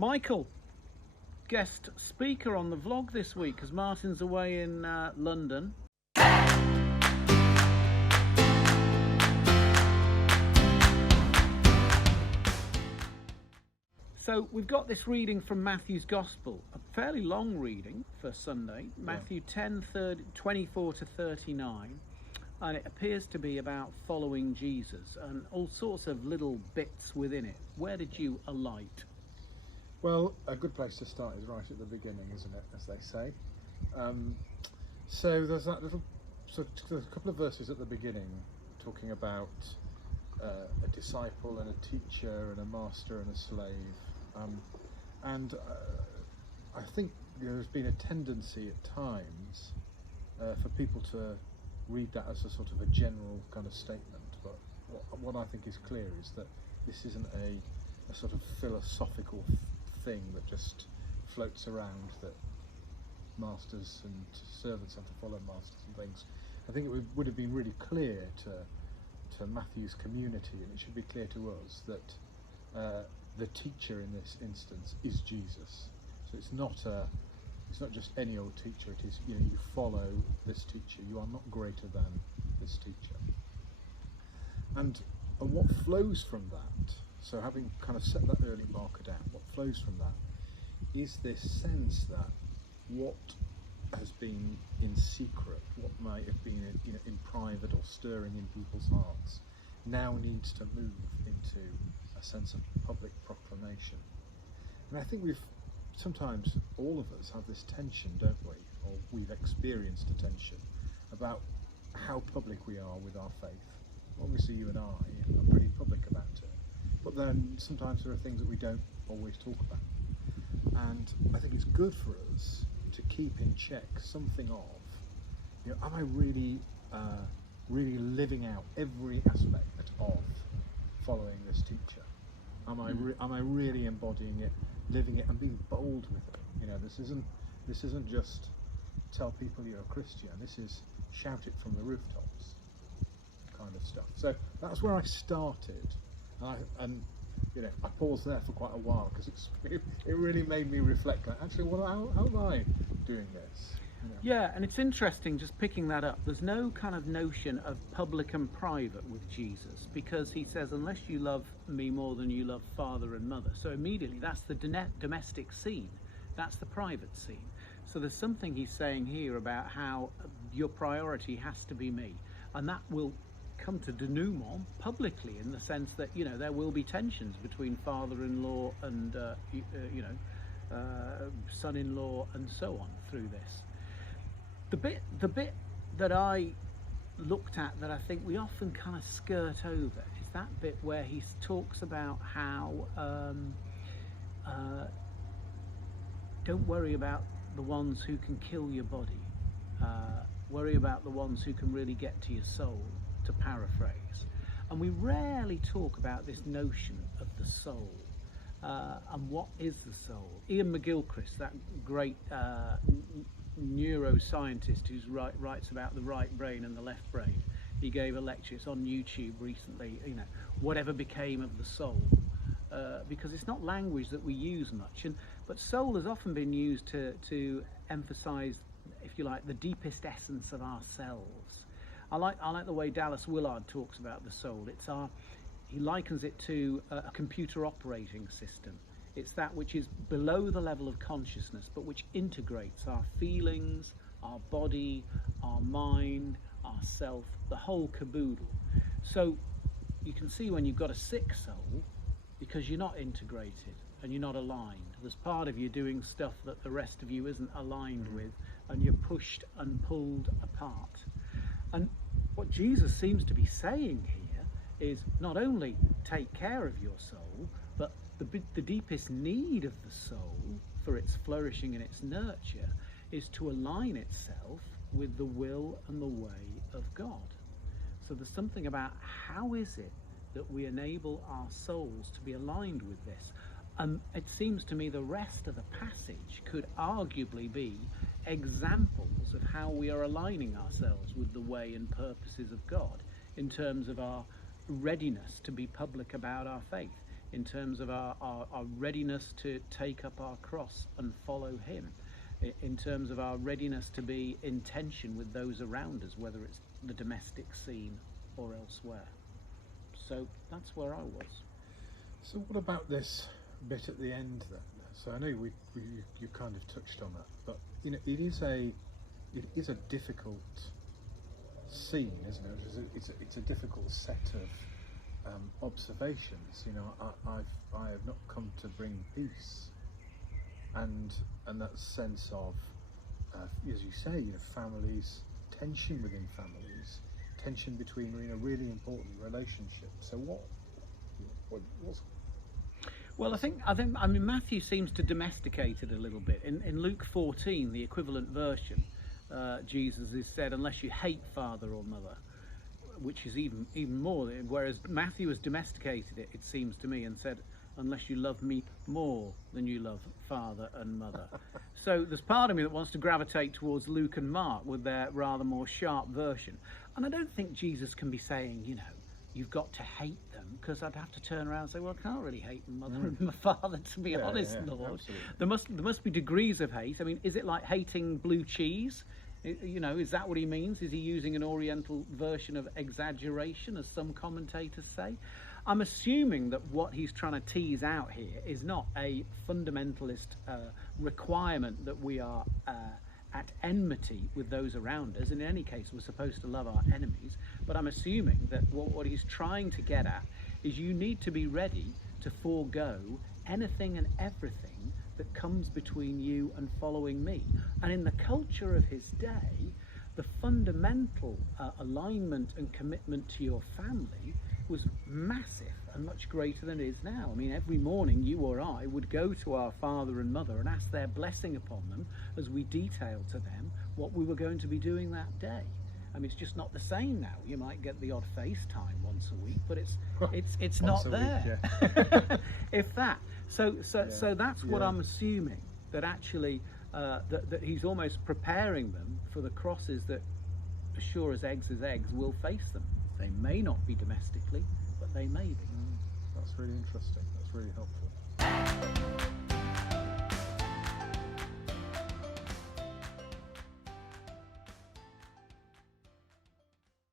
Michael, guest speaker on the vlog this week because Martin's away in London. So we've got this reading from Matthew's Gospel, a fairly long reading for Sunday, Matthew 10:24 to 39, and it appears to be about following Jesus and all sorts of little bits within it. Where did you alight? Well, a good place to start is right at the beginning, isn't it, as they say. So there's that little, there's a couple of verses at the beginning talking about a disciple and a teacher and a master and a slave. I think there's been a tendency at times for people to read that as a sort of a general kind of statement, but what I think is clear is that this isn't a sort of philosophical thing that just floats around, that masters and servants have to follow masters and things. I think it would have been really clear to Matthew's community, and it should be clear to us, that the teacher in this instance is Jesus. So it's not just any old teacher. It is, you follow this teacher. You are not greater than this teacher. And what flows from that, so having kind of set that early marker down, what flows from that is this sense that what has been in secret, what might have been in private or stirring in people's hearts, now needs to move into a sense of public proclamation. And I think sometimes all of us have this tension, don't we? Or we've experienced a tension about how public we are with our faith. Obviously you and I are pretty public about it, but then sometimes there are things that we don't always talk about. And I think it's good for us to keep in check something of, am I really living out every aspect of following this teacher? Am I really embodying it, living it, and being bold with it? This isn't just tell people you're a Christian. This is shout it from the rooftops kind of stuff. So that's where I started, and I paused there for quite a while because it really made me reflect. Like, actually, how am I doing this? Yeah, and it's interesting just picking that up. There's no kind of notion of public and private with Jesus, because he says, unless you love me more than you love father and mother. So immediately that's the domestic scene. That's the private scene. So there's something he's saying here about how your priority has to be me. And that will come to denouement publicly, in the sense that, there will be tensions between father-in-law and, son-in-law and so on through this. The bit that I looked at that I think we often kind of skirt over is that bit where he talks about how don't worry about the ones who can kill your body, worry about the ones who can really get to your soul, to paraphrase. And we rarely talk about this notion of the soul, and what is the soul. Ian McGilchrist, that great neuroscientist who writes about the right brain and the left brain, he gave a lecture, it's on YouTube recently, whatever became of the soul, because it's not language that we use much, but soul has often been used to emphasize, if you like, the deepest essence of ourselves. I like the way Dallas Willard talks about the soul. He likens it to a computer operating system. It's that which is below the level of consciousness, but which integrates our feelings, our body, our mind, our self, the whole caboodle. So you can see when you've got a sick soul, because you're not integrated and you're not aligned. There's part of you doing stuff that the rest of you isn't aligned with, and you're pushed and pulled apart. And what Jesus seems to be saying here is not only take care of your soul, but the deepest need of the soul for its flourishing and its nurture is to align itself with the will and the way of God. So there's something about how is it that we enable our souls to be aligned with this. It seems to me the rest of the passage could arguably be examples of how we are aligning ourselves with the way and purposes of God in terms of our readiness to be public about our faith. in terms of our readiness to take up our cross and follow him, in terms of our readiness to be in tension with those around us, whether it's the domestic scene or elsewhere. So that's where I was. So what about this bit at the end then? So I know you kind of touched on that, but you know, it is a difficult scene, isn't it? It's a difficult set of observations. You know, I have not come to bring peace, and that sense of, as you say, you know, families, tension within families, tension between, you know, really important relationships. So what's Well, I mean, Matthew seems to domesticate it a little bit. In Luke 14, the equivalent version, Jesus is said, unless you hate father or mother, which is even more. Whereas Matthew has domesticated it, it seems to me, and said, unless you love me more than you love father and mother. So there's part of me that wants to gravitate towards Luke and Mark with their rather more sharp version. And I don't think Jesus can be saying, you know, you've got to hate them, because I'd have to turn around and say, well, I can't really hate my mother and my father, to be honest, Lord. Absolutely. There must be degrees of hate. I mean, is it like hating blue cheese? You know, is that what he means? Is he using an Oriental version of exaggeration, as some commentators say? I'm assuming that what he's trying to tease out here is not a fundamentalist requirement that we are at enmity with those around us. And in any case, we're supposed to love our enemies. But I'm assuming that what he's trying to get at is you need to be ready to forego anything and everything that comes between you and following me. And in the culture of his day, the fundamental alignment and commitment to your family was massive and much greater than it is now. I mean, every morning you or I would go to our father and mother and ask their blessing upon them as we detailed to them what we were going to be doing that day. I mean, it's just not the same now. You might get the odd FaceTime once a week, but it's not there. Week, yeah. If that. So that's what I'm assuming, that actually that he's almost preparing them for the crosses that, as sure as eggs, will face them. They may not be domestically, but they may be. That's really interesting. That's really helpful.